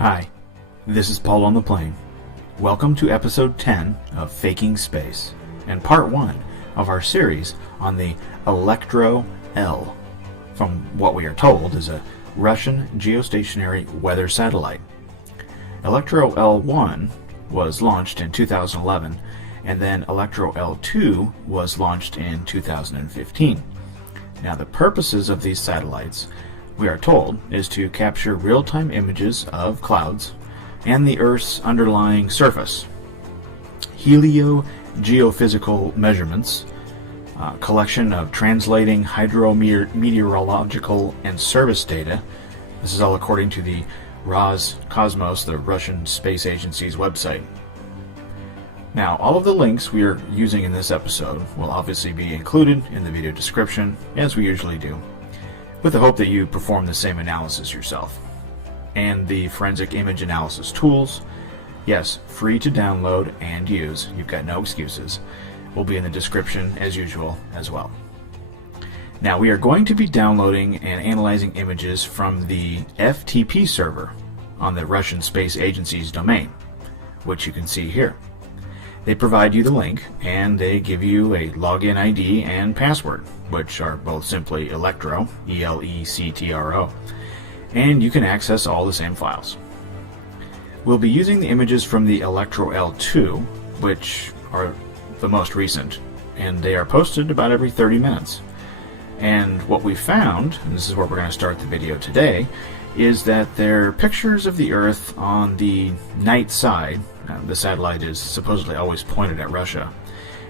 Hi, this is Paul on the Plane. Welcome to episode 10 of Faking Space, and part 1 of our series on the Electro-L, from what we are told is a Russian geostationary weather satellite. Electro-L1 was launched in 2011, and then Electro-L2 was launched in 2015. Now, the purposes of these satellites, we are told, is to capture real-time images of clouds and the Earth's underlying surface, heliogeophysical measurements, collection of translating hydrometeorological and service data. This is all according to the Roscosmos, the Russian Space Agency's website. Now, all of the links we are using in this episode will obviously be included in the video description, as we usually do, with the hope that you perform the same analysis yourself. And the forensic image analysis tools, yes, free to download and use, you've got no excuses, will be in the description as usual as well. Now, we are going to be downloading and analyzing images from the FTP server on the Russian Space Agency's domain, which you can see here. They provide you the link, and they give you a login ID and password, which are both simply Electro, E-L-E-C-T-R-O, and you can access all the same files. We'll be using the images from the Electro-L2, which are the most recent, and they are posted about every 30 minutes. And what we found, and this is where we're going to start the video today, is that they're pictures of the Earth on the night side. The satellite is supposedly always pointed at Russia.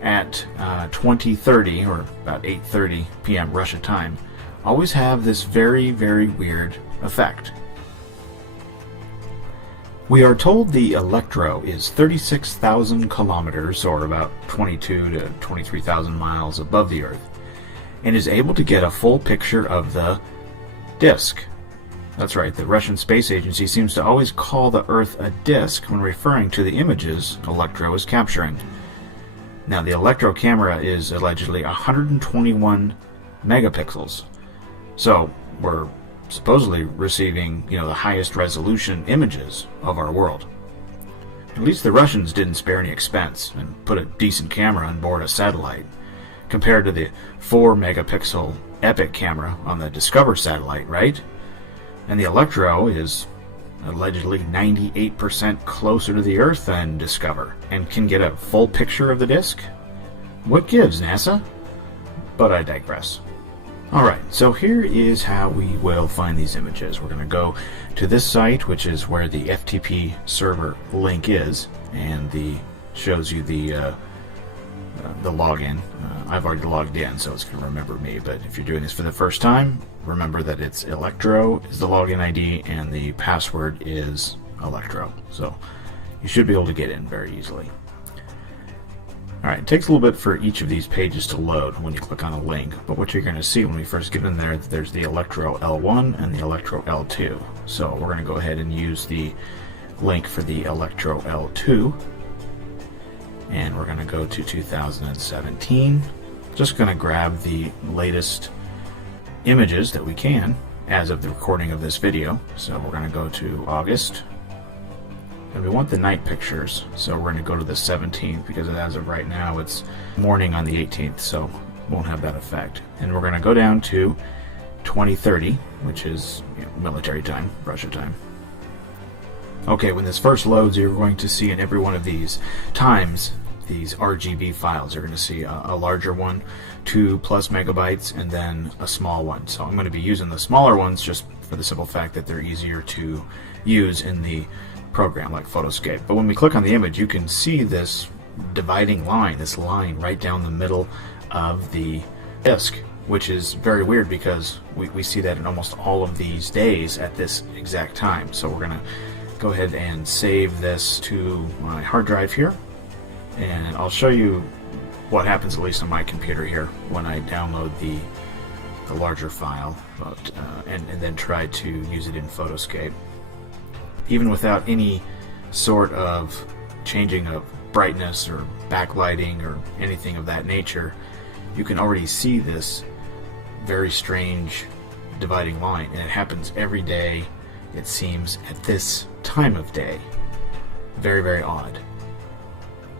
At 20:30, or about 8:30 p.m. Russia time, always have this very, very weird effect. We are told the Electro is 36,000 kilometers, or about 22 to 23,000 miles above the Earth, and is able to get a full picture of the disk. That's right, the Russian Space Agency seems to always call the Earth a disk when referring to the images Electro is capturing. Now, the Electro camera is allegedly 121 megapixels, so we're supposedly receiving, the highest resolution images of our world. At least the Russians didn't spare any expense and put a decent camera on board a satellite, compared to the 4 megapixel Epic camera on the Discover satellite, right? And the Electro is allegedly 98% closer to the Earth than Discover, and can get a full picture of the disk? What gives, NASA? But I digress. Alright, so here is how we will find these images. We're going to go to this site, which is where the FTP server link is, and shows you the login. I've already logged in, so it's going to remember me, but if you're doing this for the first time, remember that it's Electro is the login ID and the password is Electro. So you should be able to get in very easily. Alright, it takes a little bit for each of these pages to load when you click on a link, but what you're going to see when we first get in there, there's the Electro-L1 and the Electro-L2. So we're going to go ahead and use the link for the Electro-L2, and we're going to go to 2017. Just going to grab the latest images that we can as of the recording of this video. So we're going to go to August, and we want the night pictures, so we're going to go to the 17th, because as of right now it's morning on the 18th, so won't have that effect. And we're going to go down to 2030, which is military time, Russia time. Okay, when this first loads, you're going to see in every one of these times these RGB files. You're going to see a larger one, 2+ megabytes, and then a small one. So I'm going to be using the smaller ones just for the simple fact that they're easier to use in the program, like Photoscape. But when we click on the image, you can see this dividing line, this line right down the middle of the disk, which is very weird because we see that in almost all of these days at this exact time. So we're going to go ahead and save this to my hard drive here, and I'll show you what happens, at least on my computer here, when I download the larger file, and then try to use it in Photoscape. Even without any sort of changing of brightness or backlighting or anything of that nature, you can already see this very strange dividing line, and it happens every day it seems, at this time of day. Very, very odd.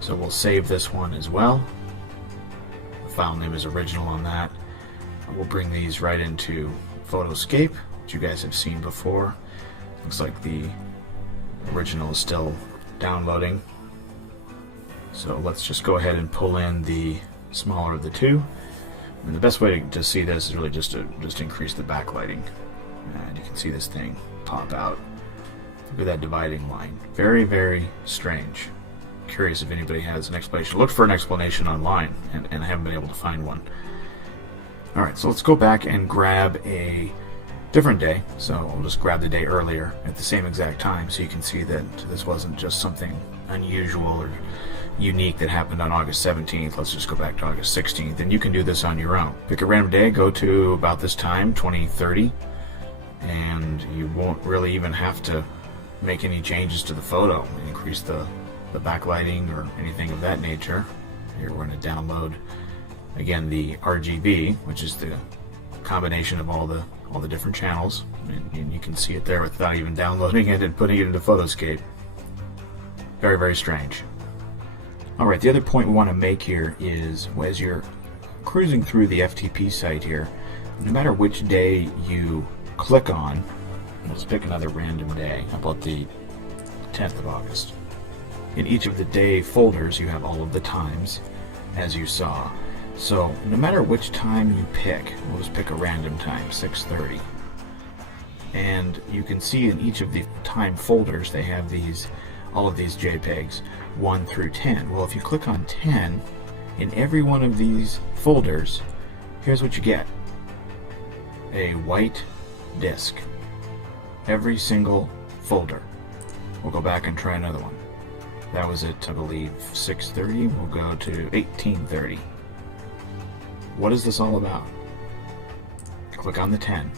So we'll save this one as well. The file name is original on that. We'll bring these right into Photoscape, which you guys have seen before. Looks like the original is still downloading. So let's just go ahead and pull in the smaller of the two. And the best way to see this is really just to increase the backlighting. And you can see this thing pop out. Look at that dividing line. Very, very strange. Curious if anybody has an explanation. Look for an explanation online, and I haven't been able to find one. Alright, so let's go back and grab a different day. So we'll just grab the day earlier at the same exact time so you can see that this wasn't just something unusual or unique that happened on August 17th. Let's just go back to August 16th, and you can do this on your own. Pick a random day, go to about this time, 2030, and you won't really even have to make any changes to the photo, increase the backlighting or anything of that nature. Here we're going to download again the RGB, which is the combination of all the different channels, and you can see it there without even downloading it and putting it into Photoscape. Very, very strange. Alright, the other point we want to make here is, as you're cruising through the FTP site here, no matter which day you click on, let's pick another random day. How about the 10th of August? In each of the day folders you have all of the times, as you saw. So no matter which time you pick, we'll just pick a random time, 6:30. And you can see in each of the time folders they have all of these JPEGs, 1 through 10. Well, if you click on 10, in every one of these folders, here's what you get. A white disk. Every single folder. We'll go back and try another one. That was at, I believe, 6:30. We'll go to 18:30. What is this all about? Click on the 10.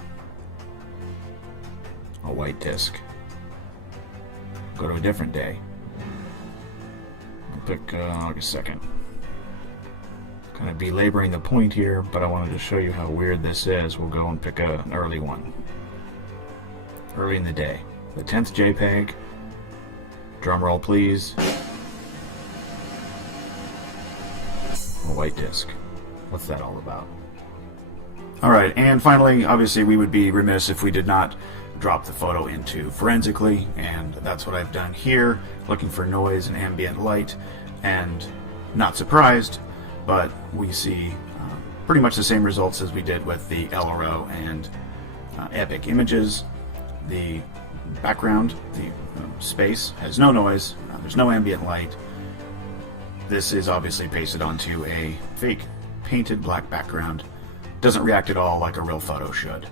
A white disk. Go to a different day. We'll pick August 2nd. Kind of belaboring the point here, but I wanted to show you how weird this is. We'll go and pick an early one. Early in the day. The 10th JPEG. Drum roll, please. A white disk. What's that all about? Alright, and finally, obviously we would be remiss if we did not drop the photo into Forensically, and that's what I've done here, looking for noise and ambient light, and not surprised, but we see pretty much the same results as we did with the LRO and Epic images. The background, the space, has no noise, there's no ambient light. This is obviously pasted onto a fake painted black background. Doesn't react at all like a real photo should.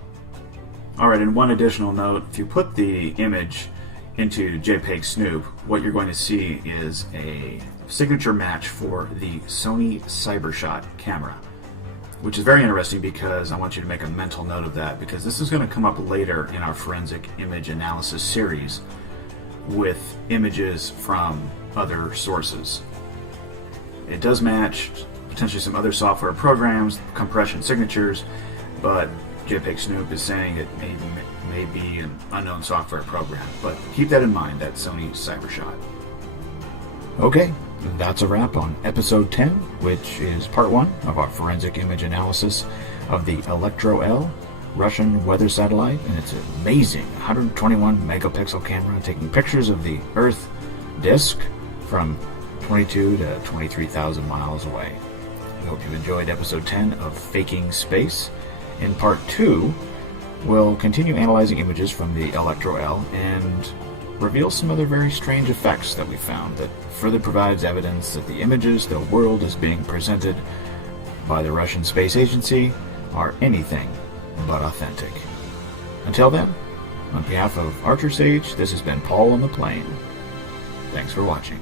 Alright, and one additional note, if you put the image into JPEG Snoop, what you're going to see is a signature match for the Sony CyberShot camera, which is very interesting because I want you to make a mental note of that, because this is going to come up later in our forensic image analysis series with images from other sources. It does match potentially some other software programs, compression signatures, but JPEG Snoop is saying it may be an unknown software program. But keep that in mind, that Sony CyberShot. Okay, that's a wrap on episode 10, which is part 1 of our forensic image analysis of the Electro-L Russian weather satellite, and it's an amazing 121 megapixel camera taking pictures of the Earth disk from 22 to 23,000 miles away. I hope you enjoyed episode 10 of Faking Space. In part 2, we'll continue analyzing images from the Electro-L and reveal some other very strange effects that we found that further provides evidence that the images the world is being presented by the Russian Space Agency are anything but authentic. Until then, on behalf of Archer Sage, this has been Paul on the Plane. Thanks for watching.